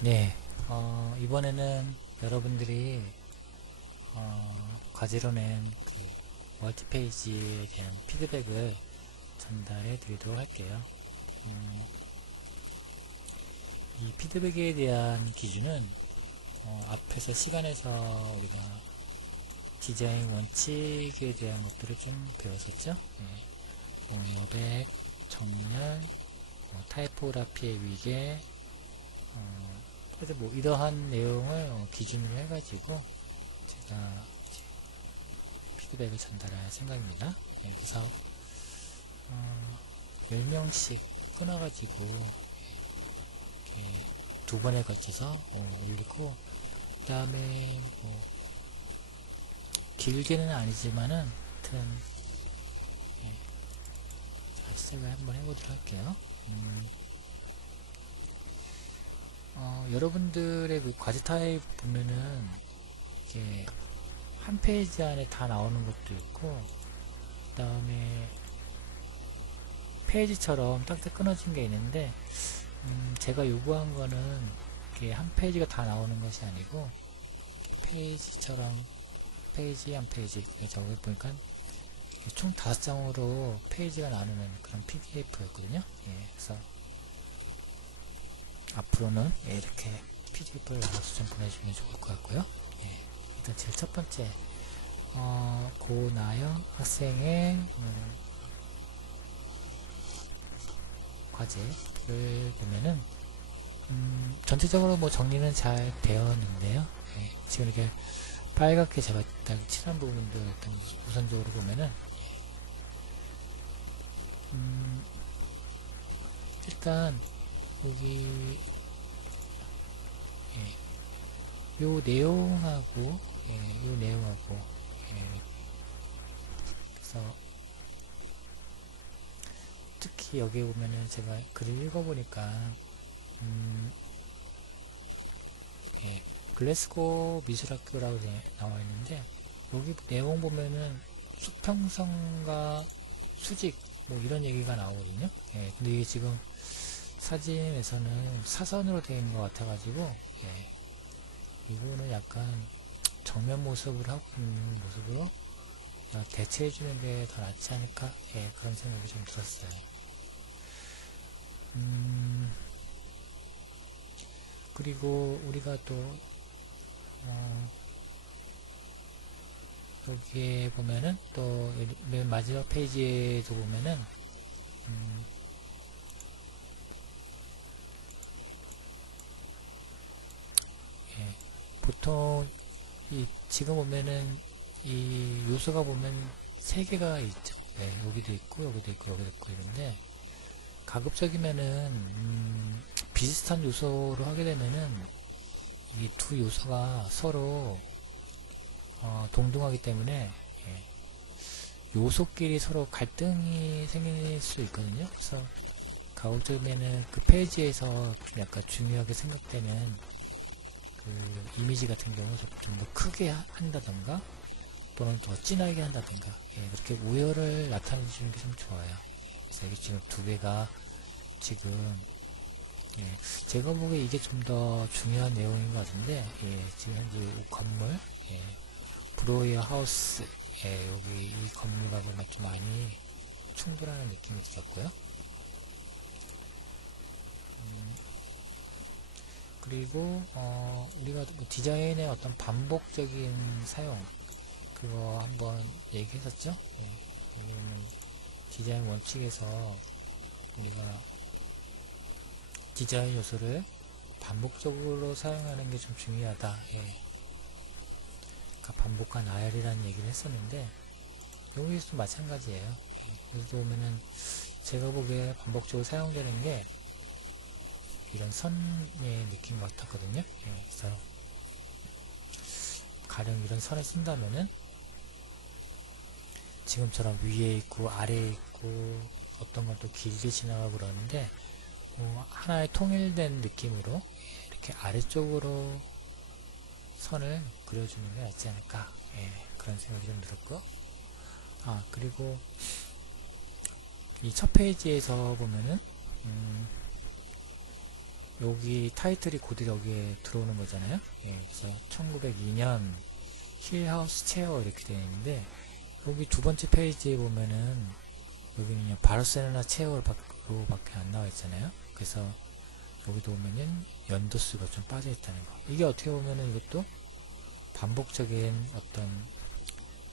네, 이번에는 여러분들이 과제로 낸 그 멀티페이지에 대한 피드백을 전달해 드리도록 할게요. 음, 이 피드백에 대한 기준은 앞에서 시간에서 우리가 디자인 원칙에 대한 것들을 좀 배웠었죠. 여백, 정렬, 타이포그라피의 위계, 그래서 뭐 이러한 내용을 기준으로 해가지고 제가 피드백을 전달할 생각입니다. 그래서 10명씩 끊어가지고 이렇게 두 번에 걸쳐서 올리고, 그 다음에 뭐 길게는 아니지만은 하여튼 자, 시작을 한번 해보도록 할게요. 여러분들의 그 과제 타입 보면은 이게 한 페이지 안에 다 나오는 것도 있고, 그 다음에 페이지처럼 딱딱 끊어진 게 있는데, 제가 요구한 거는 이렇게 한 페이지가 다 나오는 것이 아니고 페이지처럼 페이지 한 페이지, 저기 보니까 총 5장으로 페이지가 나누는 그런 PDF였거든요. 그래서 앞으로는 이렇게 PDF를 나눠서 좀 보내주면 좋을 것 같고요. 일단 제일 첫 번째 고나영 학생의 과제를 보면은 전체적으로 뭐 정리는 잘 되었는데요. 지금 이렇게 빨갛게 제가 일단 칠한 부분들 일단 우선적으로 보면은 일단 여기 요 내용하고 요 내용하고 그래서 특히 여기 보면은 제가 글을 읽어보니까 글래스고 미술학교라고 나와 있는데 여기 내용 보면은 수평성과 수직 뭐 이런 얘기가 나오거든요. 근데 이게 지금 사진에서는 사선으로 되어 있는 것 같아가지고 이거는 약간 정면 모습을 하고 있는 모습으로 대체해 주는 게 더 낫지 않을까? 그런 생각이 좀 들었어요. 그리고 우리가 또 여기에 보면은 또 맨 마지막 페이지에도 보면은 보통 지금 보면은 이 요소가 보면 3개가 있죠. 여기도 있고 여기도 있고 여기도 있고 이런데 가급적이면은 비슷한 요소로 하게 되면은 이 두 요소가 서로 동등하기 때문에 요소끼리 서로 갈등이 생길 수 있거든요. 그래서 가급적이면은 그 페이지에서 좀 약간 중요하게 생각되는 그 이미지 같은 경우 좀 더 크게 한다던가 또는 더 진하게 한다던가 그렇게 우열을 나타내 주는 게 좀 좋아요. 그래서 이게 지금 두 개가 지금 제가 보기에 이게 좀 더 중요한 내용인 것 같은데 지금 현재 이 건물 브로이어 하우스 여기 이 건물하고 좀 많이 충돌하는 느낌이 들었고요. 그리고 우리가 뭐 디자인의 어떤 반복적인 사용 그거 한번 얘기했었죠. 여기는 디자인 원칙에서 우리가 디자인 요소를 반복적으로 사용하는 게 좀 중요하다. 그러니까 반복한 나열이라는 얘기를 했었는데 여기서도 마찬가지예요. 여기서 보면은 제가 보기에 반복적으로 사용되는 게 이런 선의 느낌 같았거든요. 그래서 가령 이런 선을 쓴다면은 지금처럼 위에 있고 아래에 있고 어떤 건 또 길게 지나가고 그러는데 하나의 통일된 느낌으로 이렇게 아래쪽으로 선을 그려주는 게 낫지 않을까 그런 생각이 좀 들었고 그리고 이 첫 페이지에서 보면은 여기 타이틀이 그대로 여기에 들어오는 거잖아요. 예, 그래서 1902년 힐하우스 체어 이렇게 되어 있는데, 여기 두 번째 페이지에 보면은 여기는 바르셀로나 체어로밖에 안 나와 있잖아요. 그래서 여기도 보면은 연도수가 좀 빠져 있다는 거. 이게 어떻게 보면은 이것도 반복적인 어떤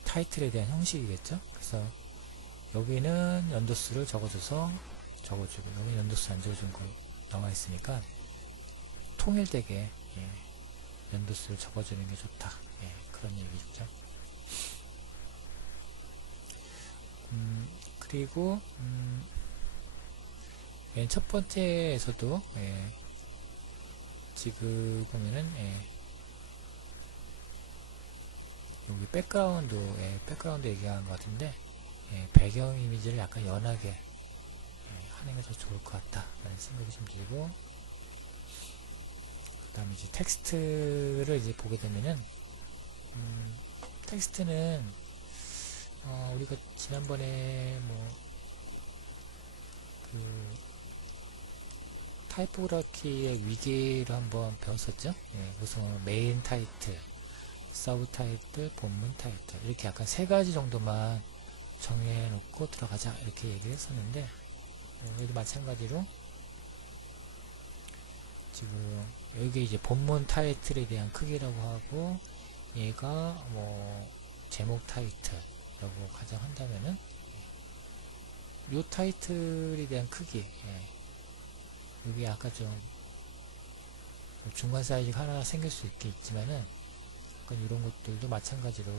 타이틀에 대한 형식이겠죠. 그래서 여기는 연도수를 적어줘서 적어주고, 여기 연도수 안 적어준 거 나와 있으니까 통일되게, 예, 연도수를 적어주는 게 좋다. 예, 그런 얘기죠. 그리고 맨 첫 번째에서도, 예, 지금 보면은, 예, 여기 백그라운드 얘기하는 것 같은데, 예, 배경 이미지를 약간 연하게, 예, 하는 게 더 좋을 것 같다 라는 생각이 좀 들고, 그 다음에 이제 텍스트를 이제 보게 되면은, 텍스트는 우리가 지난번에 그 타이포그래피의 위계를 한번 배웠었죠. 예, 우선 메인 타이틀, 서브 타이틀, 본문 타이틀, 이렇게 약간 세 가지 정도만 정해놓고 들어가자 이렇게 얘기를 했었는데, 여기도 마찬가지로 지금 여기 이제 본문 타이틀에 대한 크기라고 하고, 얘가 제목 타이틀이라고 가정한다면은 요 타이틀에 대한 크기, 예, 여기 아까 좀 중간 사이즈가 하나 생길 수 있지만은 약간 이런 것들도 마찬가지로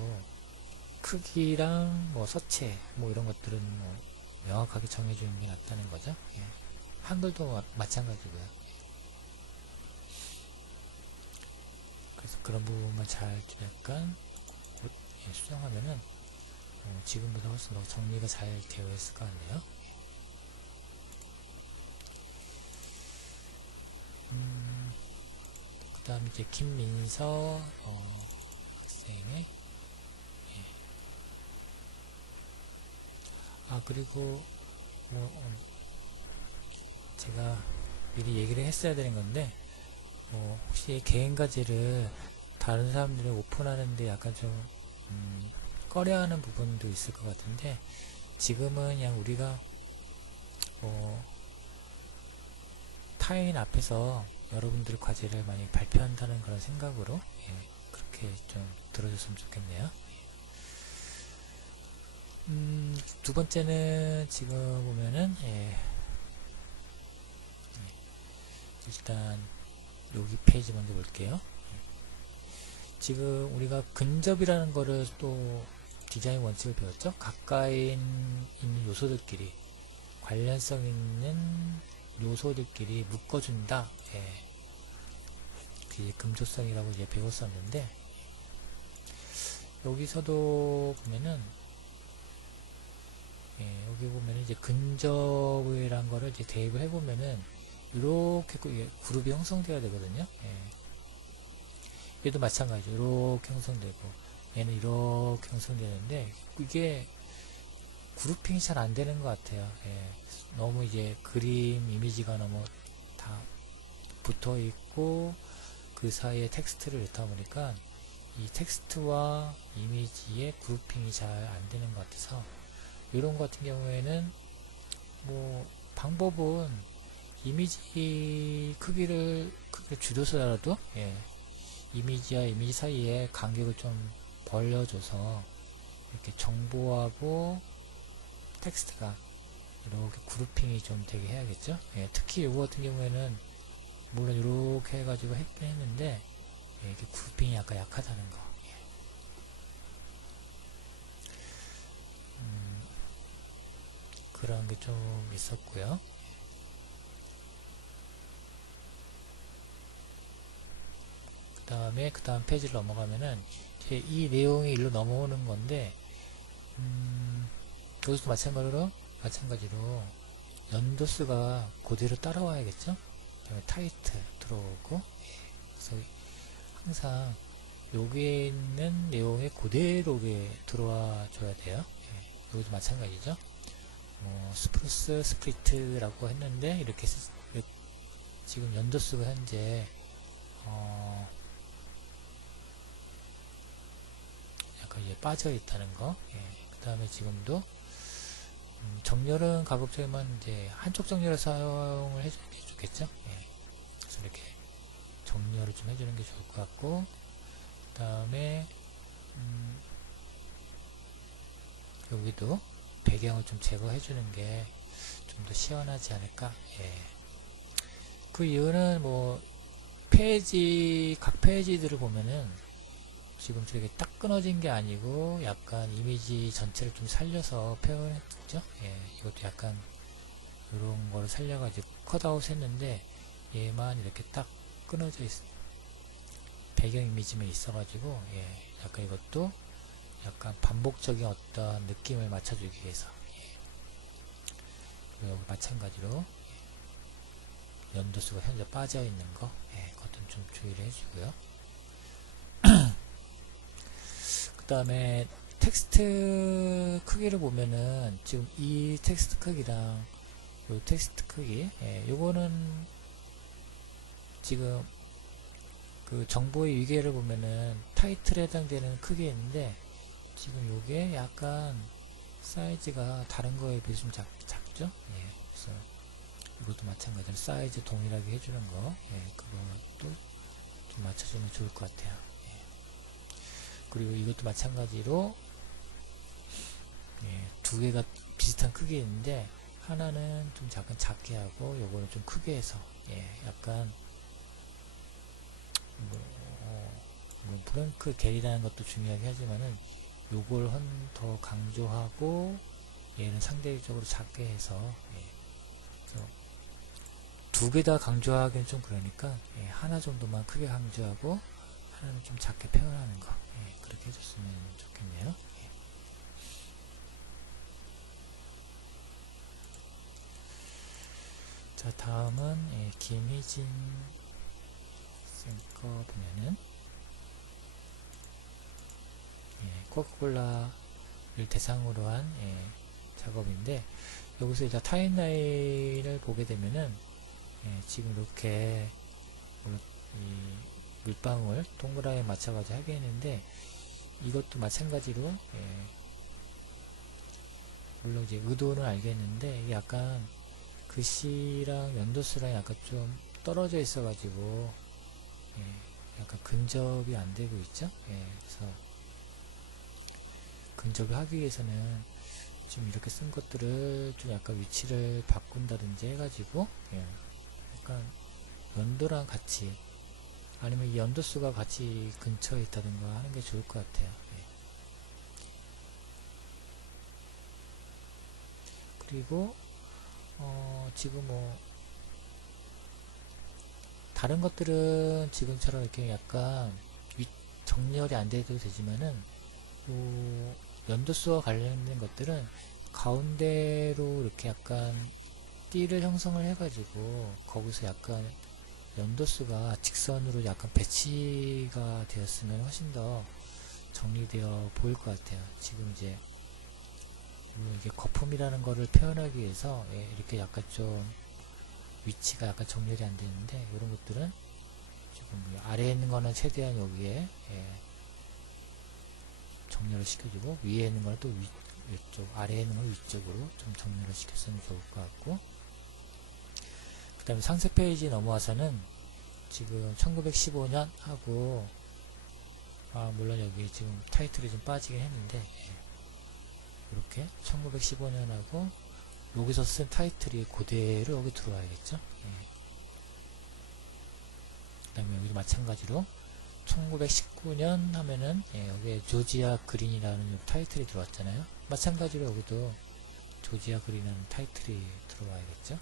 크기랑 서체 이런 것들은 명확하게 정해주는 게 낫다는 거죠. 예. 한글도 마찬가지고요. 그래서 그런 부분만 잘 좀 약간 수정하면은 지금보다 훨씬 더 정리가 잘 되어 있을 것 같네요. 그 다음 이제 김민서 학생의, 예. 그리고 제가 미리 얘기를 했어야 되는 건데, 혹시 개인과제를 다른 사람들이 오픈하는데 약간 좀 꺼려하는 부분도 있을 것 같은데, 지금은 그냥 우리가 타인 앞에서 여러분들 과제를 많이 발표한다는 그런 생각으로, 예, 그렇게 좀 들어줬으면 좋겠네요. 두 번째는 지금 보면은, 예, 일단 여기 페이지 먼저 볼게요. 지금 우리가 근접이라는 거를 또 디자인 원칙을 배웠죠. 가까이 있는 요소들끼리, 관련성 있는 요소들끼리 묶어준다. 예. 그게 금조성이라고 이제 배웠었는데, 여기서도 보면은, 예, 여기 보면은 이제 근접이란 거를 이제 대입을 해보면은 이렇게 그룹이 형성되어야 되거든요. 예. 얘도 마찬가지로 이렇게 형성되고, 얘는 이렇게 형성되는데, 이게 그룹핑이 잘 안 되는 것 같아요. 예. 너무 이제 그림, 이미지가 너무 다 붙어 있고, 그 사이에 텍스트를 넣다 보니까 이 텍스트와 이미지의 그룹핑이 잘 안 되는 것 같아서, 이런 것 같은 경우에는 방법은 이미지 크기를 줄여서라도, 예, 이미지와 이미지 사이에 간격을 좀 벌려줘서 이렇게 정보하고 텍스트가 이렇게 그룹핑이 좀 되게 해야겠죠. 예, 특히 이거 같은 경우에는 물론 이렇게 해가지고 했긴 했는데, 예, 이게 그룹핑이 약간 약하다는 거. 예. 그런 게 좀 있었고요. 그 다음 페이지를 넘어가면은 이제 이 내용이 일로 넘어오는 건데, 여기서도 마찬가지로 연도수가 그대로 따라와야겠죠. 그다음에 타이틀 들어오고, 그래서 항상 여기에 있는 내용에 그대로 들어와 줘야 돼요. 예, 여기도 마찬가지죠. 스프루스 스프리트라고 했는데 이렇게 지금 연도수가 현재 약간 이제 빠져 있다는 거. 그 다음에 지금도 정렬은 가급적이면 이제 한쪽 정렬을 사용을 해주는 게 좋겠죠. 그래서 이렇게 정렬을 좀 해주는 게 좋을 것 같고, 그 다음에 여기도 배경을 좀 제거해 주는 게 좀 더 시원하지 않을까. 그 이유는 뭐 각 페이지들을 보면은 지금 저렇게 딱 끊어진 게 아니고 약간 이미지 전체를 좀 살려서 표현했죠. 이것도 약간 이런 거를 살려가지고 컷아웃 했는데, 얘만 이렇게 딱 끊어져 있, 배경 이미지만 있어가지고, 약간 이것도 약간 반복적인 어떤 느낌을 맞춰주기 위해서. 그리고 여기 마찬가지로 연도수가 현재 빠져 있는 거, 그것도 좀 주의를 해주고요. 그 다음에 텍스트 크기를 보면은 지금 이 텍스트 크기랑 요 텍스트 크기, 요거는 지금 그 정보의 위계를 보면은 타이틀에 해당되는 크기인데, 지금 요게 약간 사이즈가 다른 거에 비해 좀 작죠? 그래서 이것도 마찬가지로 사이즈 동일하게 해주는 거, 그것도 좀 맞춰주면 좋을 것 같아요. 그리고 이것도 마찬가지로 두 개가 비슷한 크기인데, 하나는 좀 약간 작게 하고 요거는 좀 크게 해서 약간 뭐 브랭크 갤이라는 것도 중요하게 하지만은 요걸 더 강조하고 얘는 상대적으로 작게 해서 두 개 다 강조하기는 좀 그러니까 하나 정도만 크게 강조하고 하나는 좀 작게 표현하는 거, 그렇게 해줬으면 좋겠네요. 자, 다음은 김희진 쌤거 보면은 코카콜라를 대상으로 한 작업인데, 여기서 이제 타임라인을 보게 되면은 지금 이렇게 이 물방울 동그라미에 맞춰가지고 하게 했는데, 이것도 마찬가지로 물론 이제 의도는 알겠는데, 이게 약간 글씨랑 연도수랑 약간 좀 떨어져 있어 가지고 약간 근접이 안 되고 있죠. 그래서 근접을 하기 위해서는 지금 이렇게 쓴 것들을 좀 약간 위치를 바꾼다든지 해가지고 약간 연도랑 같이, 아니면 이 연도수가 같이 근처에 있다든가 하는 게 좋을 것 같아요. 그리고 지금 뭐 다른 것들은 지금처럼 이렇게 약간 정렬이 안 돼도 되지만은 연도수와 관련된 것들은 가운데로 이렇게 약간 띠를 형성을 해가지고 거기서 약간 연도수가 직선으로 약간 배치가 되었으면 훨씬 더 정리되어 보일 것 같아요. 지금 이제 물론 이게 거품이라는 거를 표현하기 위해서 이렇게 약간 좀 위치가 약간 정렬이 안 되는데, 이런 것들은 지금 아래에 있는 거는 최대한 여기에 정렬을 시켜주고, 위에 있는 거는 또 위쪽, 아래에 있는 건 위쪽으로 좀 정렬을 시켰으면 좋을 것 같고, 그 다음에 상세 페이지 넘어와서는 지금 1915년 하고, 물론 여기 지금 타이틀이 좀 빠지긴 했는데, 이렇게 1915년하고 여기서 쓴 타이틀이 그대로 여기 들어와야겠죠. 그 다음에 여기도 마찬가지로 1919년 하면은 여기에 조지아 그린이라는 타이틀이 들어왔잖아요. 마찬가지로 여기도 조지아 그린이라는 타이틀이 들어와야겠죠.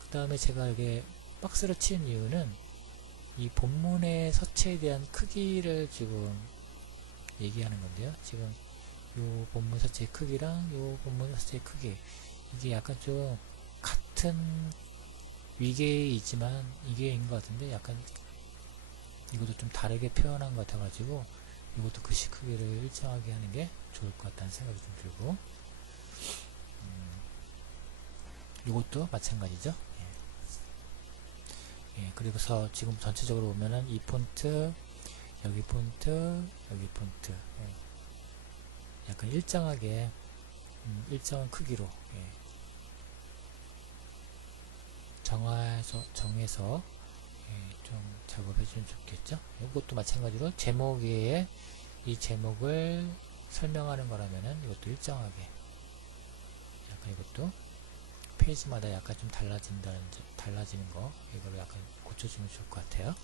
그 다음에 제가 여기 박스를 치는 이유는 이 본문의 서체에 대한 크기를 지금 얘기하는 건데요. 지금 요 본문 서체의 크기랑 요 본문 서체의 크기, 이게 약간 좀 같은 위계이지만 이게인 것 같은데, 약간 이것도 좀 다르게 표현한 것 같아가지고 이것도 글씨 크기를 일정하게 하는 게 좋을 것 같다는 생각이 좀 들고, 이것도 마찬가지죠. 그리고서 지금 전체적으로 보면은 이 폰트, 여기 폰트, 여기 폰트, 약간 일정하게, 일정한 크기로, 정해서 좀 작업해주면 좋겠죠. 이것도 마찬가지로 제목 외에 이 제목을 설명하는 거라면은 이것도 일정하게, 약간 이것도 페이지마다 약간 좀 달라지는 거, 이거를 약간 고쳐주면 좋을 것 같아요.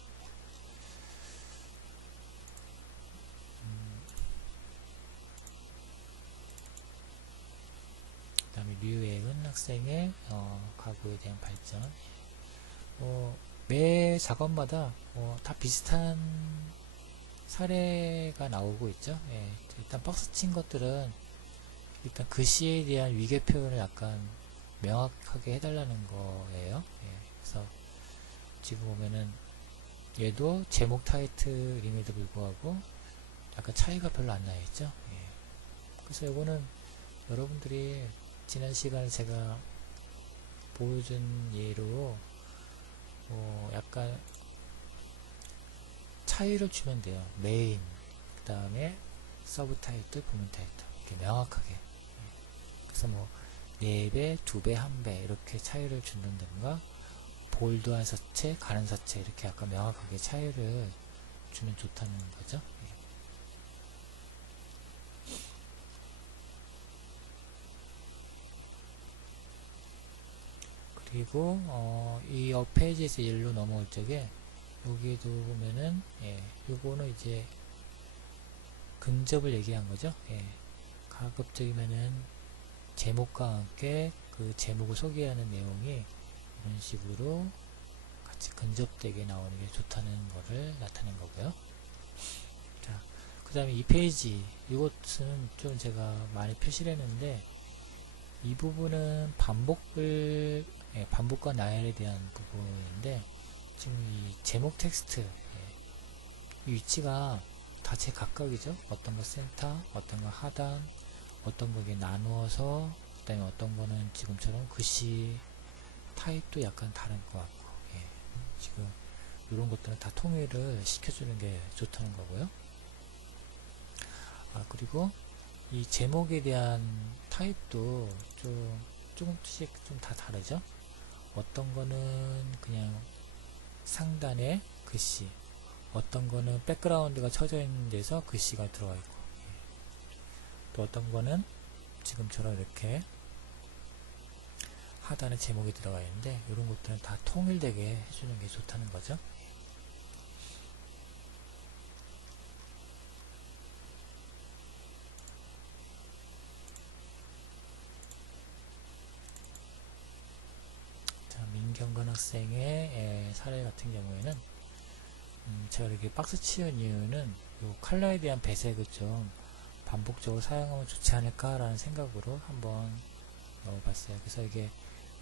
그 다음에 류혜은 학생의 가구에 대한 발전. 매 작업마다 다 비슷한 사례가 나오고 있죠. 일단 박스 친 것들은 일단 글씨에 대한 위계 표현을 약간 명확하게 해달라는 거예요. 그래서 지금 보면은 얘도 제목 타이틀임에도 불구하고 약간 차이가 별로 안 나요 있죠. 그래서 이거는 여러분들이 지난 시간에 제가 보여준 예로 약간 차이를 주면 돼요. 메인, 그 다음에 서브 타이틀, 부문 타이틀 이렇게 명확하게. 그래서 뭐 4배, 2배, 1배 이렇게 차이를 준다든가, 볼드한 서체, 가는 서체 이렇게 약간 명확하게 차이를 주면 좋다는 거죠. 그리고 이 페이지에서 일로 넘어올 적에 여기에도 보면은 요거는 이제 근접을 얘기한 거죠. 가급적이면은 제목과 함께 그 제목을 소개하는 내용이 이런 식으로 같이 근접되게 나오는 게 좋다는 거를 나타낸 거고요. 자, 그 다음에 이 페이지, 이것은 좀 제가 많이 표시를 했는데, 이 부분은 반복과 나열에 대한 부분인데, 지금 이 제목 텍스트, 이 위치가 다 제각각이죠. 어떤 거 센터, 어떤 거 하단, 어떤 거 나누어서, 그 다음에 어떤 거는 지금처럼 글씨 타입도 약간 다른 것 같고, 지금 이런 것들은 다 통일을 시켜주는 게 좋다는 거고요. 그리고 이 제목에 대한 타입도 조금씩 좀 다 다르죠. 어떤 거는 그냥 상단에 글씨, 어떤 거는 백그라운드가 쳐져 있는 데서 글씨가 들어가 있고, 또 어떤 거는 지금처럼 이렇게 하단에 제목이 들어가 있는데, 이런 것들은 다 통일되게 해주는 게 좋다는 거죠. 자, 민경건 학생의 사례 같은 경우에는 제가 이렇게 박스 치운 이유는 요 컬러에 대한 배색을 좀 반복적으로 사용하면 좋지 않을까라는 생각으로 한번 넣어봤어요. 그래서 이게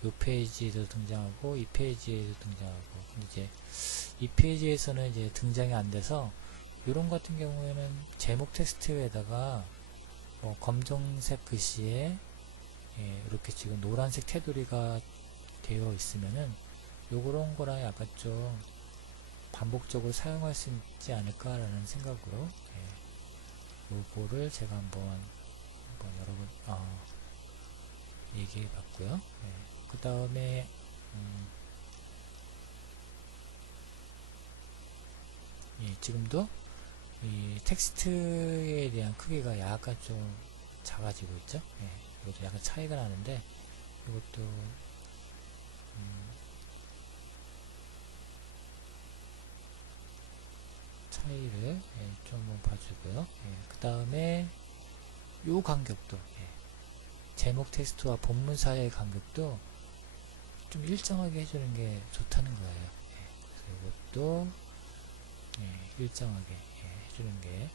이 페이지에도 등장하고 이 페이지에도 등장하고, 근데 이제 이 페이지에서는 이제 등장이 안 돼서 이런 같은 경우에는 제목 텍스트에다가 검정색 글씨에 이렇게 지금 노란색 테두리가 되어 있으면은 요런 거랑 약간 좀 반복적으로 사용할 수 있지 않을까라는 생각으로 요거를 제가 한번 여러분 얘기해 봤고요. 그 다음에 지금도 이 텍스트에 대한 크기가 약간 좀 작아지고 있죠. 이것도 약간 차이가 나는데 이것도 차이를 좀 한번 봐주고요. 그 다음에 요 간격도 제목 텍스트와 본문 사이의 간격도 좀 일정하게 해주는 게 좋다는 거예요. 그래서 이것도 일정하게 해주는 게,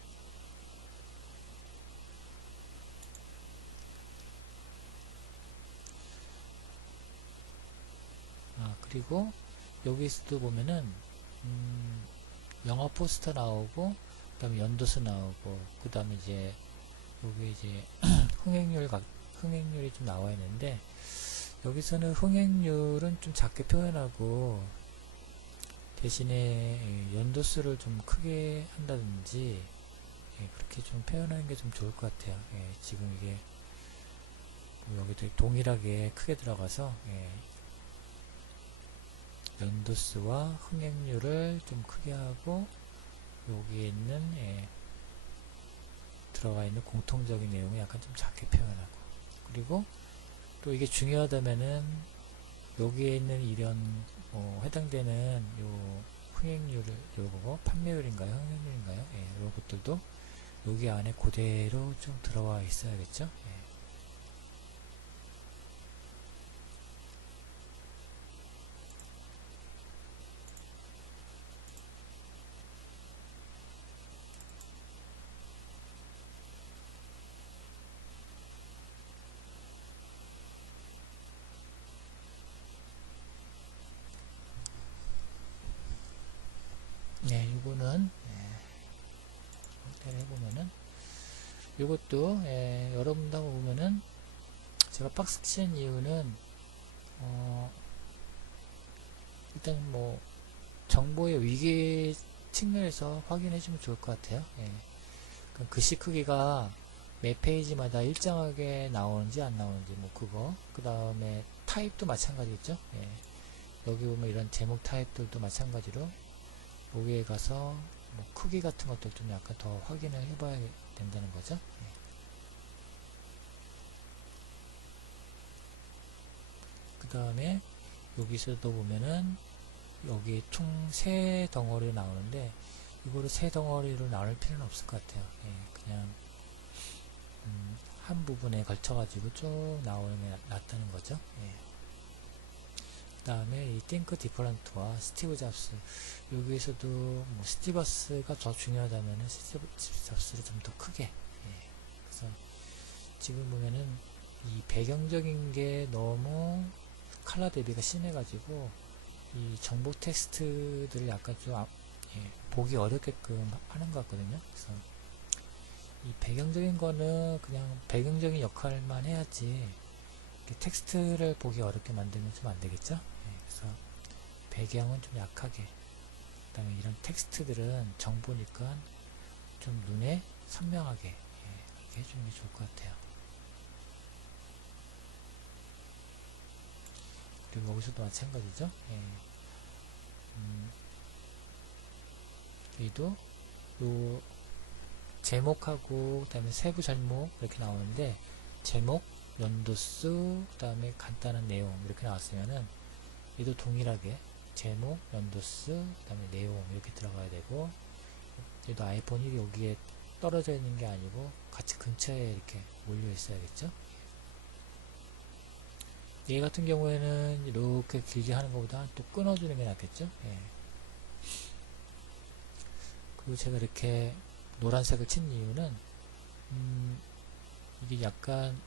그리고 여기서도 보면은 영화 포스터 나오고, 그 다음에 연도수 나오고, 그 다음에 이제 여기 이제 흥행률이 좀 나와 있는데, 여기서는 흥행률은 좀 작게 표현하고 대신에 연도수를 좀 크게 한다든지 그렇게 좀 표현하는 게 좀 좋을 것 같아요. 지금 이게 뭐 여기도 동일하게 크게 들어가서 연도수와 흥행률을 좀 크게 하고 여기에 있는 들어가 있는 공통적인 내용을 약간 좀 작게 표현하고, 그리고 또 이게 중요하다면은 여기에 있는 이런 해당되는 요 흥행률을, 요거 판매율인가요? 흥행률인가요? 이런 것들도 여기 안에 그대로 좀 들어와 있어야겠죠? 요거는 확대를 해보면은 요것도 여러분도 한번 보면은 제가 박스 친 이유는 일단 뭐 정보의 위계 측면에서 확인해 주면 좋을 것 같아요. 글씨 크기가 매 페이지마다 일정하게 나오는지 안 나오는지, 뭐 그거, 그 다음에 타입도 마찬가지겠죠. 여기 보면 이런 제목 타입들도 마찬가지로 여기에 가서 뭐 크기 같은 것들 좀 약간 더 확인을 해봐야 된다는 거죠. 그 다음에 여기서도 보면은 여기 총 3덩어리 나오는데 이거를 3덩어리로 나눌 필요는 없을 것 같아요. 그냥 한 부분에 걸쳐 가지고 쭉 나오는 게 낫다는 거죠. 그 다음에 이 띵크 디퍼런트와 스티브 잡스, 여기에서도 뭐 스티버스가 더 중요하다면 스티브 잡스를 좀 더 크게. 그래서 지금 보면은 이 배경적인 게 너무 컬러 대비가 심해가지고 이 정보 텍스트들을 약간 좀 보기 어렵게끔 하는 것 같거든요. 그래서 이 배경적인 거는 그냥 배경적인 역할만 해야지 텍스트를 보기 어렵게 만들면 좀 안 되겠죠. 그래서 배경은 좀 약하게, 그 다음에 이런 텍스트들은 정보니까 좀 눈에 선명하게 이렇게 해주는 게 좋을 것 같아요. 그리고 여기서도 마찬가지죠. 여기도 요 제목하고 그 다음에 세부 제목 이렇게 나오는데, 제목, 연도수, 그 다음에 간단한 내용 이렇게 나왔으면은 얘도 동일하게 제목, 연도수, 그 다음에 내용 이렇게 들어가야 되고, 얘도 아이폰 1이 여기에 떨어져 있는 게 아니고 같이 근처에 이렇게 몰려 있어야겠죠. 얘 같은 경우에는 이렇게 길게 하는 것보다 또 끊어주는 게 낫겠죠. 그리고 제가 이렇게 노란색을 친 이유는 이게 약간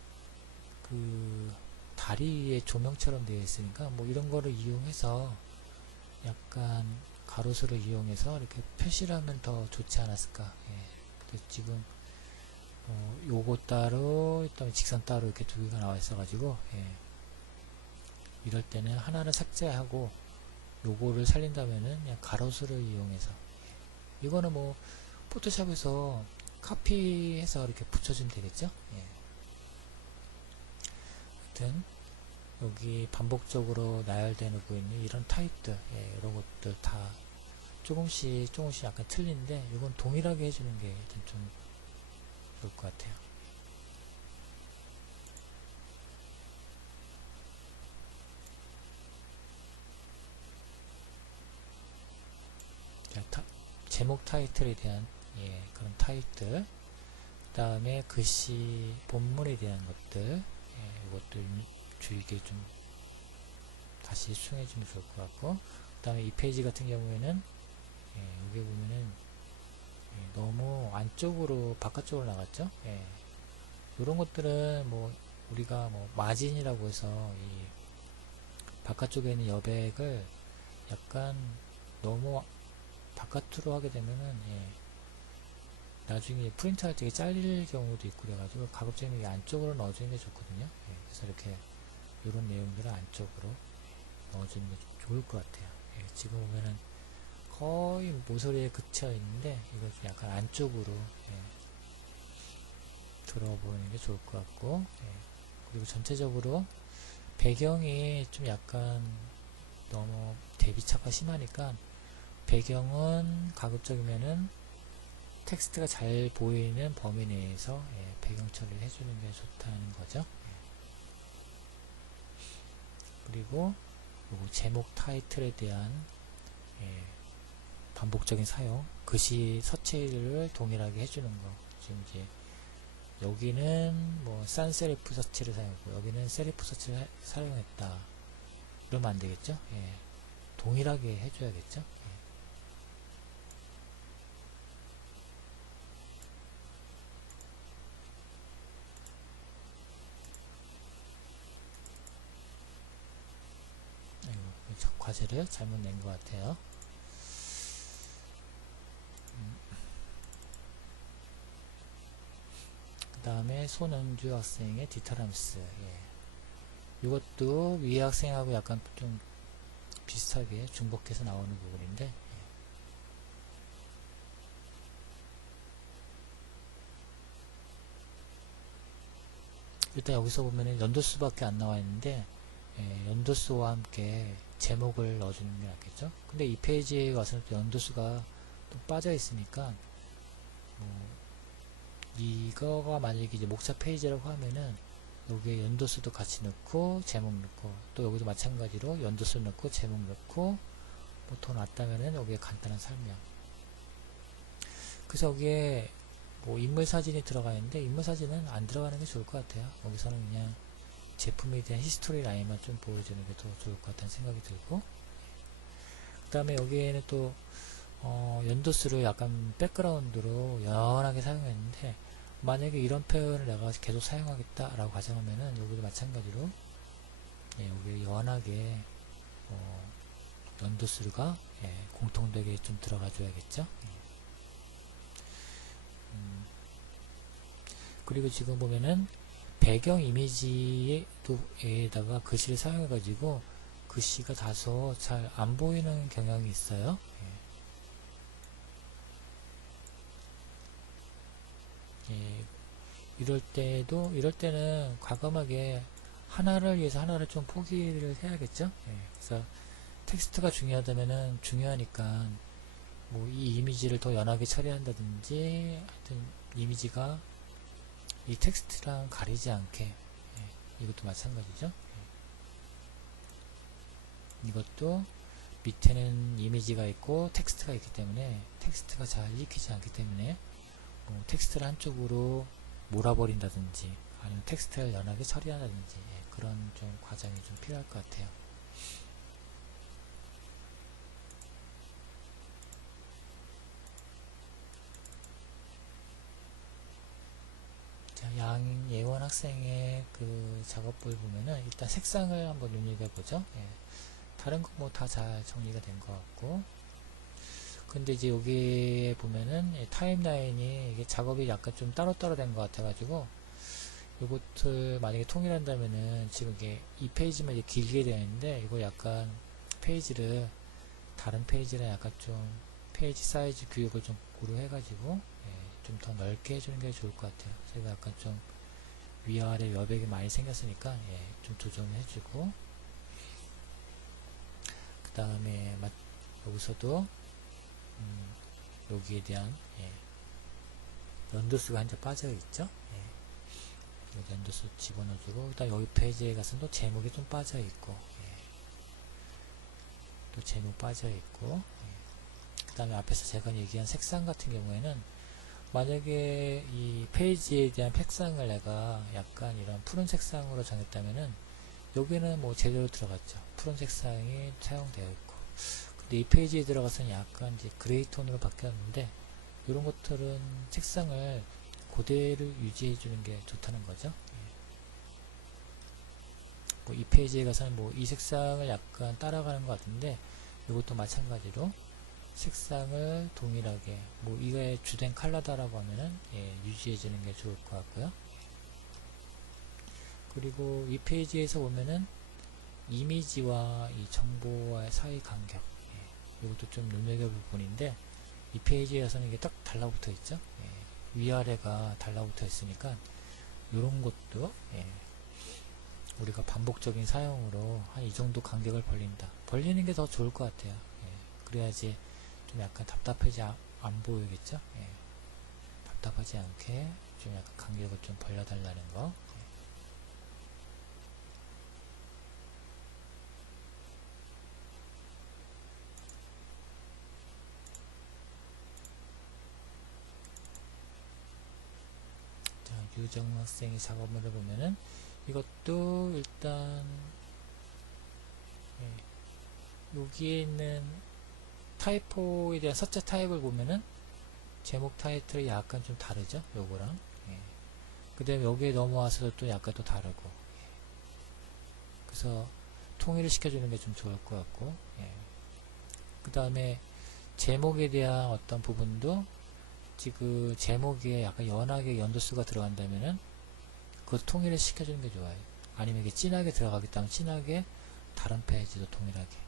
그 다리의 조명처럼 되어 있으니까 뭐 이런 거를 이용해서 약간 가로수를 이용해서 이렇게 표시를 하면 더 좋지 않았을까. 그래서 지금 요거 따로, 그다음에 직선 따로 이렇게 두 개가 나와 있어 가지고 이럴 때는 하나를 삭제하고 요거를 살린다면은 그냥 가로수를 이용해서, 이거는 뭐 포토샵에서 카피해서 이렇게 붙여주면 되겠죠. 하여튼 여기 반복적으로 나열되고 있는 이런 타입들, 이런 것들 다 조금씩 약간 틀린데 이건 동일하게 해주는 게 일단 좀 좋을 것 같아요. 자, 제목 타이틀에 대한 그런 타입들, 그 다음에 글씨 본문에 대한 것들, 이것도 주의 깊게 좀 다시 수정해주면 좋을 것 같고, 그 다음에 이 페이지 같은 경우에는 여기 보면은 너무 안쪽으로 바깥쪽으로 나갔죠. 이런 것들은 뭐 우리가 뭐 마진이라고 해서 이 바깥쪽에 있는 여백을 약간 너무 바깥으로 하게 되면은 나중에 프린트할 때 잘릴 경우도 있고 그래가지고 가급적이면 안쪽으로 넣어주는 게 좋거든요. 그래서 이렇게 이런 내용들을 안쪽으로 넣어주는 게 좋을 것 같아요. 예, 지금 보면은 거의 모서리에 그쳐 있는데 이거 좀 약간 안쪽으로 들어보는 게 좋을 것 같고, 그리고 전체적으로 배경이 좀 약간 너무 대비차가 심하니까 배경은 가급적이면은 텍스트가 잘 보이는 범위 내에서 배경 처리를 해주는 게 좋다는 거죠. 그리고 요거 제목 타이틀에 대한 반복적인 사용, 글씨 서체를 동일하게 해주는 거. 지금 이제 여기는 뭐 산세리프 서치를 사용했고 여기는 세리프 서치를 사용했다. 그러면 안 되겠죠? 동일하게 해줘야겠죠? 과제를 잘못 낸 것 같아요. 그 다음에 손은주 학생의 디터럼스. 이것도 위에 학생하고 약간 좀 비슷하게 중복해서 나오는 부분인데, 일단 여기서 보면은 연도수밖에 안 나와 있는데, 연도수와 함께 제목을 넣어주는 게 낫겠죠. 근데 이 페이지에 와서 또 연도수가 또 빠져 있으니까 이거가 만약에 이제 목차 페이지라고 하면은 여기에 연도수도 같이 넣고 제목 넣고 또 여기도 마찬가지로 연도수 넣고 제목 넣고 뭐 더 낫다면은 여기에 간단한 설명. 그래서 여기에 뭐 인물 사진이 들어가 있는데 인물 사진은 안 들어가는 게 좋을 것 같아요. 여기서는 그냥 제품에 대한 히스토리 라인만 좀 보여주는 게 더 좋을 것 같다는 생각이 들고, 그 다음에 여기에는 또 연도수를 약간 백그라운드로 연하게 사용했는데 만약에 이런 표현을 내가 계속 사용하겠다 라고 가정하면은 여기도 마찬가지로 여기 연하게 연도수가 공통되게 좀 들어가 줘야겠죠. 그리고 지금 보면은 배경 이미지에다가 글씨를 사용해 가지고 글씨가 다소 잘 안 보이는 경향이 있어요. 이럴 때는 과감하게 하나를 위해서 하나를 좀 포기를 해야겠죠. 그래서 텍스트가 중요하니까 뭐 이 이미지를 더 연하게 처리한다든지 하여튼 이미지가 이 텍스트랑 가리지 않게 이것도 마찬가지죠. 이것도 밑에는 이미지가 있고 텍스트가 있기 때문에 텍스트가 잘 읽히지 않기 때문에 뭐 텍스트를 한쪽으로 몰아버린다든지 아니면 텍스트를 연하게 처리한다든지 그런 좀 과정이 좀 필요할 것 같아요. 자, 양예원 학생의 그 작업을 보면은 일단 색상을 한번 눈여겨보죠. 다른 거 뭐 다 잘 정리가 된 것 같고, 근데 이제 여기 보면은 타임라인이 이게 작업이 약간 좀 따로따로 된 것 같아가지고 요것을 만약에 통일한다면은 지금 이게 이 페이지만 이제 길게 되어 있는데 이거 약간 페이지를 다른 페이지랑 약간 좀 페이지 사이즈 규격을 좀 고려해가지고 좀 더 넓게 해주는 게 좋을 것 같아요. 제가 약간 좀 위아래 여백이 많이 생겼으니까 좀 조정을 해주고, 그 다음에 여기서도 여기에 대한 연도수가 한 점 빠져 있죠. 여기 연도수 집어넣어주고, 그 다음 여기 페이지에 가서 또 제목이 좀 빠져 있고, 또 제목 빠져 있고, 그 다음에 앞에서 제가 얘기한 색상 같은 경우에는 만약에 이 페이지에 대한 색상을 내가 약간 이런 푸른 색상으로 정했다면은 여기는 뭐 제대로 들어갔죠. 푸른 색상이 사용되어 있고, 근데 이 페이지에 들어가서는 약간 이제 그레이 톤으로 바뀌었는데 이런 것들은 색상을 그대로 유지해 주는 게 좋다는 거죠. 뭐 이 페이지에 가서는 뭐 이 색상을 약간 따라가는 것 같은데 이것도 마찬가지로 색상을 동일하게 뭐 이거의 주된 컬러다라고 하면은 유지해 주는 게 좋을 것 같고요. 그리고 이 페이지에서 보면은 이미지와 이 정보와의 사이 간격, 이것도 좀 눈여겨볼 부분인데, 이 페이지에서는 이게 딱 달라붙어 있죠. 위아래가 달라붙어 있으니까 이런 것도 우리가 반복적인 사용으로 한 이 정도 간격을 벌리는 게 더 좋을 것 같아요. 그래야지 좀 약간 답답하지 안 보이겠죠. 답답하지 않게 좀 약간 간격을 좀 벌려달라는 거. 자, 유정 학생이 작업을 해보면은 이것도 일단 여기에 있는 타이포에 대한 서체 타입을 보면은 제목 타이틀이 약간 좀 다르죠, 요거랑. 그 다음에 여기에 넘어와서 또 약간 또 다르고, 그래서 통일을 시켜주는 게 좀 좋을 것 같고, 그 다음에 제목에 대한 어떤 부분도 지금 제목에 약간 연하게 연도수가 들어간다면은 그것 통일을 시켜주는 게 좋아요. 아니면 이게 진하게 들어가겠다면 진하게 다른 페이지도 동일하게.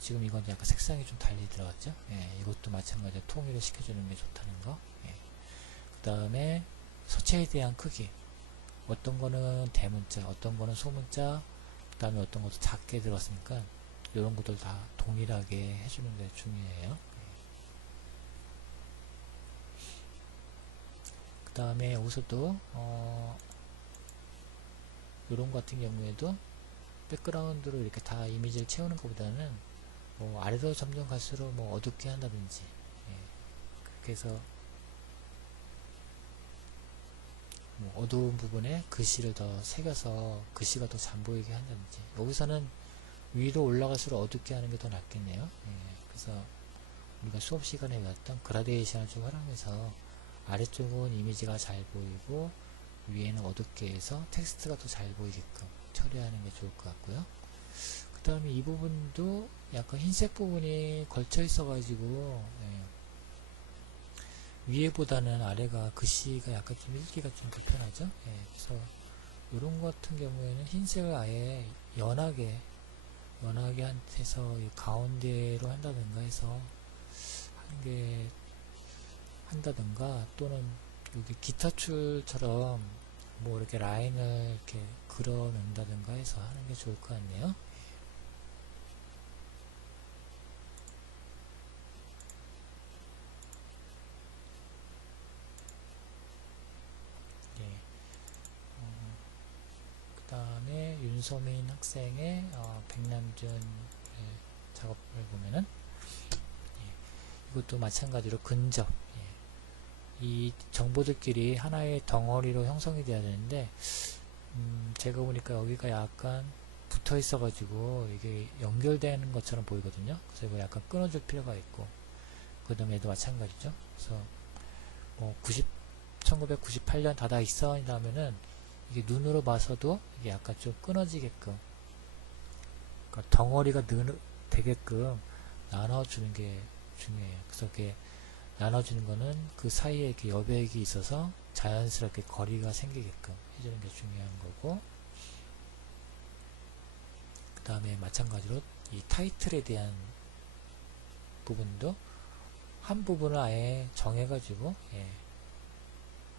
지금 이건 약간 색상이 좀 달리 들어갔죠. 이것도 마찬가지로 통일을 시켜주는 게 좋다는 거. 그 다음에 서체에 대한 크기. 어떤 거는 대문자, 어떤 거는 소문자, 그 다음에 어떤 것도 작게 들어갔으니까 이런 것들 다 동일하게 해주는 게 중요해요. 그 다음에 여기서도 이런 거 같은 경우에도 백그라운드로 이렇게 다 이미지를 채우는 것보다는 뭐 아래로 점점 갈수록 뭐 어둡게 한다든지, 그렇게 해서 뭐 어두운 부분에 글씨를 더 새겨서 글씨가 더 잘 보이게 한다든지. 여기서는 위로 올라갈수록 어둡게 하는 게 더 낫겠네요. 그래서 우리가 수업 시간에 배웠던 그라데이션을 좀 활용해서 아래쪽은 이미지가 잘 보이고 위에는 어둡게 해서 텍스트가 더 잘 보이게끔 처리하는 게 좋을 것 같고요. 그 다음에 이 부분도 약간 흰색 부분이 걸쳐 있어 가지고 위에보다는 아래가 글씨가 약간 좀 읽기가 좀 불편하죠. 그래서 이런 것 같은 경우에는 흰색을 아예 연하게 해서 이 가운데로 한다든가 해서 하는 게 한다든가, 또는 여기 기타 줄처럼 뭐 이렇게 라인을 이렇게 그려 놓는다든가 해서 하는 게 좋을 것 같네요. 그 다음에 윤서민 학생의 백남준 작업을 보면은 이것도 마찬가지로 근접, 이 정보들끼리 하나의 덩어리로 형성이 돼야 되는데 제가 보니까 여기가 약간 붙어 있어 가지고 이게 연결되는 것처럼 보이거든요. 그래서 이거 약간 끊어줄 필요가 있고, 그 다음에 얘도 마찬가지죠. 그래서 뭐 1998년 닫아 있어 라면은 이게 눈으로 봐서도 이게 약간 좀 끊어지게끔, 그러니까 덩어리가 되게끔 나눠주는 게 중요해요. 그래서 이게 나눠주는 거는 그 사이에 이렇게 여백이 있어서 자연스럽게 거리가 생기게끔 해주는 게 중요한 거고, 그 다음에 마찬가지로 이 타이틀에 대한 부분도 한 부분을 아예 정해가지고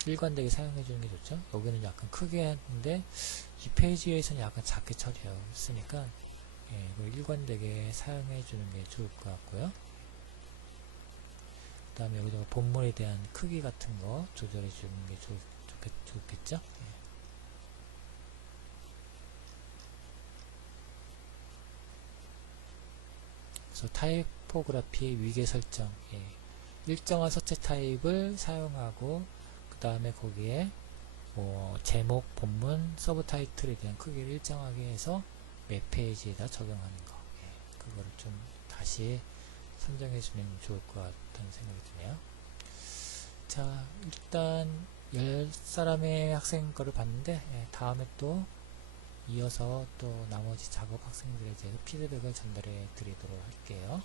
일관되게 사용해주는 게 좋죠. 여기는 약간 크게 했는데 이 페이지에서는 약간 작게 처리했으니까 이걸 일관되게 사용해주는 게 좋을 것 같고요. 그 다음에 여기도 본문에 대한 크기 같은 거 조절해 주는 게 좋겠죠. 그래서 타이포그래피 위계 설정, 일정한 서체 타입을 사용하고, 그 다음에 거기에 뭐 제목, 본문, 서브 타이틀에 대한 크기를 일정하게 해서 매 페이지에다 적용하는 거, 그거를 좀 다시 선정해 주면 좋을 것 같다는 생각이 드네요. 자, 일단 10사람의 학생 거를 봤는데 다음에 또 이어서 또 나머지 작업 학생들에 대해서 피드백을 전달해 드리도록 할게요.